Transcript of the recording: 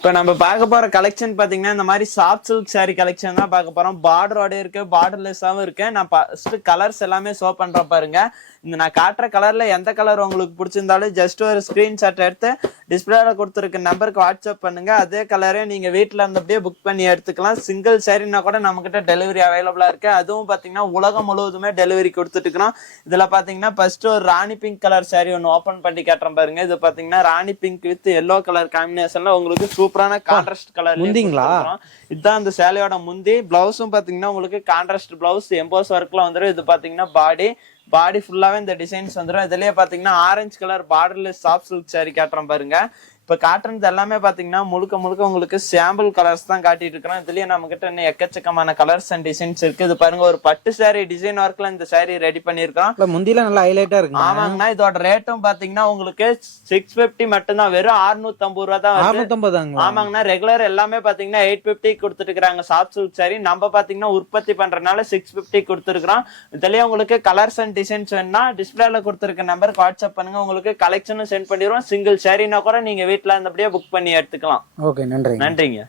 இப்ப நம்ம பார்க்க போற கலெக்ஷன் பாத்தீங்கன்னா இந்த மாதிரி சாஃப்ட் சில்க் சாரி கலெக்ஷன் தான் பார்க்க போறோம். பார்டரோட இருக்கு, பார்டர்லெஸ்ஸாவும் இருக்கு. நான் ஃபர்ஸ்ட் கலர்ஸ் எல்லாமே ஷோ பண்றேன் பாருங்க. இந்த நான் காட்டுற கலர்ல எந்த கலர் உங்களுக்கு பிடிச்சிருந்தாலும் ஜஸ்ட் ஒரு ஸ்கிரீன்ஷாட் எடுத்து டிஸ்பிளேல கொடுத்துருக்க நம்பருக்கு வாட்ஸ்அப் பண்ணுங்க. அதே கலரே நீங்க வீட்டுல இருந்தபடியே புக் பண்ணி எடுத்துக்கலாம். சிங்கிள் சாரின்னா கூட நம்ம கிட்ட டெலிவரி அவைலபிளா இருக்கு. அதுவும் பாத்தீங்கன்னா உலகம் முழுவதுமே டெலிவரி கொடுத்துட்டு இருக்கிறோம். இதுல பாத்தீங்கன்னா ஃபர்ஸ்ட் ஒரு ராணி பிங்க் கலர் சாரி ஒன்னு ஓபன் பண்ணி காட்டுறேன் பாருங்க. இது பாத்தீங்கன்னா ராணி பிங்க் வித் எல்லோ கலர் காம்பினேஷன்ல உங்களுக்கு சூப்பரான கான்ட்ராஸ்ட் கலர் முந்திங்களா? இதுதான் அந்த சேலையோட முந்தி. பிளவுஸும் பாத்தீங்கன்னா உங்களுக்கு கான்ட்ராஸ்ட் பிளவுஸ் எம்போஸ் ஒர்க்ல வந்துடும். இது பாத்தீங்கன்னா பாடி ஃபுல்லாவே இந்த டிசைன்ஸ் வந்துடும். இதுலயே பாத்தீங்கன்னா orange colour borderless soft silk sorry காட்டுறேன் பாருங்க. இப்ப காட்டுறது எல்லாமே பாத்தீங்கன்னா முழுக்க உங்களுக்கு சாம்பிள் கலர்ஸ் தான் காட்டிட்டு இருக்கிறோம். இதுலயே நம்ம கிட்ட இன்னும் எக்கச்சக்கமான கலர்ஸ் அண்ட் டிசைன்ஸ் இருக்கு. இது பாருங்க, ஒரு பட்டு சாரி டிசைன் ஒர்க்ல இந்த சாரி ரெடி பண்ணிருக்கோம். முந்தில நல்லா ஹைலைட்டா இருக்கு. ஆமாங்கண்ணா, இதோட ரேட்டும் பாத்தீங்கன்னா உங்களுக்கு 650 மட்டும் தான், வெறும் 650 ரூபா தான். 650. ஆமாங்கண்ணா, ரெகுலர் எல்லாமே பாத்தீங்கன்னா 850 கொடுத்துட்டு இருக்காங்க சாஃப்ட் சில்க் சாரி. நம்ம பாத்தீங்கன்னா உற்பத்தி பண்றதுனால 650 கொடுத்துருக்கோம். இதுலயே உங்களுக்கு கலர்ஸ் அண்ட் டிசைன்ஸ் வேணும்னா டிஸ்பிளேல கொடுத்துருக்க நம்பருக்கு வாட்ஸ்அப் பண்ணுங்க. உங்களுக்கு கலெக்ஷனும் சென்ட் பண்ணிடுவோம். சிங்கிள் சாரினா கூட நீங்க வீட்டுல இருந்தபடியே புக் பண்ணி எடுத்துக்கலாம். ஓகே, நன்றிங்க.